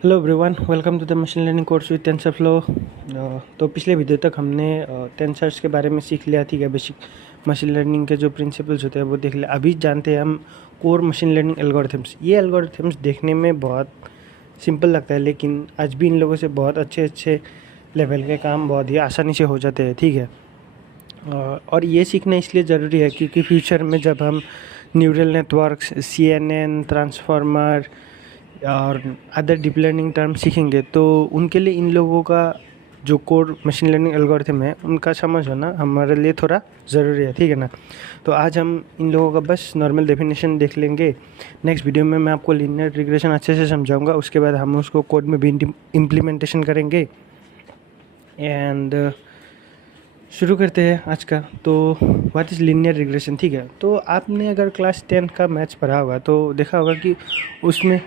Hello everyone, welcome to the machine learning course with TensorFlow. तो पिछले video तक हमने टेंसर्स के बारे में सीख लिया, ठीक है। बेसिक मशीन लर्निंग के जो प्रिंसिपल्स होते हैं वो देख लिया। अभी जानते हैं हम कोर मशीन लर्निंग एल्गोरिथम्स। ये एल्गोरिथम्स देखने में बहुत सिंपल लगता है, लेकिन आज भी इन लोगों से बहुत अच्छे अच्छे लेवल के काम बहुत ही आसानी से हो जाते हैं, ठीक है। और ये सीखना इसलिए ज़रूरी है क्योंकि फ्यूचर में जब हम न्यूरल नेटवर्क्स, CNN, ट्रांसफार्मर और अदर डीप लर्निंग टर्म सीखेंगे तो उनके लिए इन लोगों का जो कोर मशीन लर्निंग एल्गोरिथम है उनका समझ होना हमारे लिए थोड़ा ज़रूरी है, ठीक है ना। तो आज हम इन लोगों का बस नॉर्मल डेफिनेशन देख लेंगे। नेक्स्ट वीडियो में मैं आपको लीनियर रिग्रेशन अच्छे से समझाऊंगा, उसके बाद हम उसको कोड में भी इम्प्लीमेंटेशन करेंगे। एंड शुरू करते हैं आज का। तो व्हाट इज़ लीनियर रिग्रेशन, ठीक है। तो आपने अगर क्लास 10 का मैथ्स पढ़ा होगा तो देखा होगा कि उसमें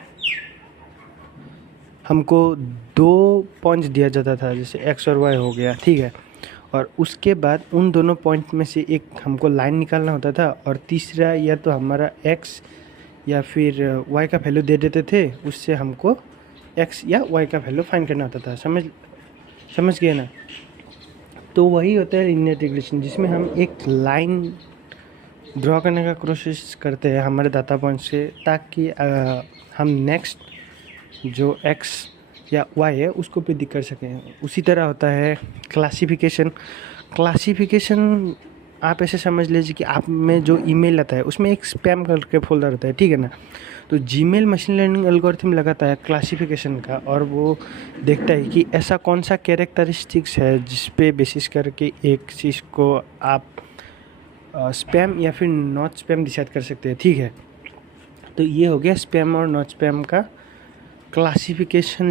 हमको दो पॉइंट्स दिया जाता था, जैसे एक्स और वाई हो गया, ठीक है। और उसके बाद उन दोनों पॉइंट में से एक हमको लाइन निकालना होता था और तीसरा या तो हमारा एक्स या फिर वाई का वैल्यू दे देते थे, उससे हमको एक्स या वाई का वैल्यू फाइंड करना होता था। समझ गए ना। तो वही होता है लीनियर रिग्रेशन, जिसमें हम एक लाइन ड्रॉ करने का कोशिश करते हैं हमारे डाटा पॉइंट से, ताकि हम नेक्स्ट जो एक्स या वाई है उसको प्रेडिक्ट कर सकें। उसी तरह होता है क्लासिफिकेशन। आप ऐसे समझ लीजिए कि आप में जो ईमेल आता है उसमें एक स्पैम करके फोल्डर होता है, ठीक है ना। तो जीमेल मशीन लर्निंग एल्गोरिथम लगाता है क्लासिफिकेशन का, और वो देखता है कि ऐसा कौन सा कैरेक्टरिस्टिक्स है जिस पे बेसिस करके एक चीज़ को आप स्पैम या फिर नॉट स्पैम डिसाइड कर सकते हैं, ठीक है। तो ये हो गया स्पैम और नॉट स्पैम का क्लासिफिकेशन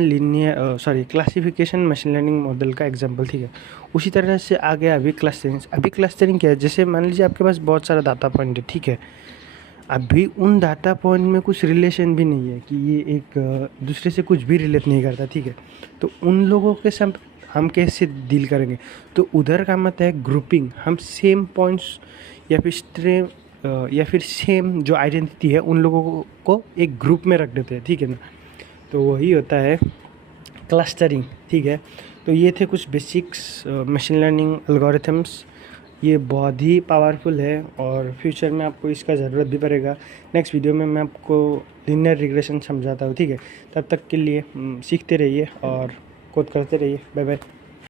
मशीन लर्निंग मॉडल का एग्जांपल, ठीक है। उसी तरह से आ गया अभी क्लस्टरिंग क्या है। जैसे मान लीजिए आपके पास बहुत सारा डाटा पॉइंट है, ठीक है। अभी उन डाटा पॉइंट में कुछ रिलेशन भी नहीं है कि ये एक दूसरे से कुछ भी रिलेट नहीं करता, ठीक है। तो उन लोगों के साथ हम कैसे डील करेंगे। तो उधर का मतलब है ग्रुपिंग। हम सेम पॉइंट्स या फिर सेम जो आइडेंटिटी है उन लोगों को एक ग्रुप में रख देते हैं, ठीक है ना। तो वही होता है क्लस्टरिंग, ठीक है। तो ये थे कुछ बेसिक्स मशीन लर्निंग एल्गोरिथम्स। ये बहुत ही पावरफुल है और फ्यूचर में आपको इसका ज़रूरत भी पड़ेगा। नेक्स्ट वीडियो में मैं आपको लीनियर रिग्रेशन समझाता हूँ, ठीक है। तब तक के लिए सीखते रहिए और कोड करते रहिए। Bye bye.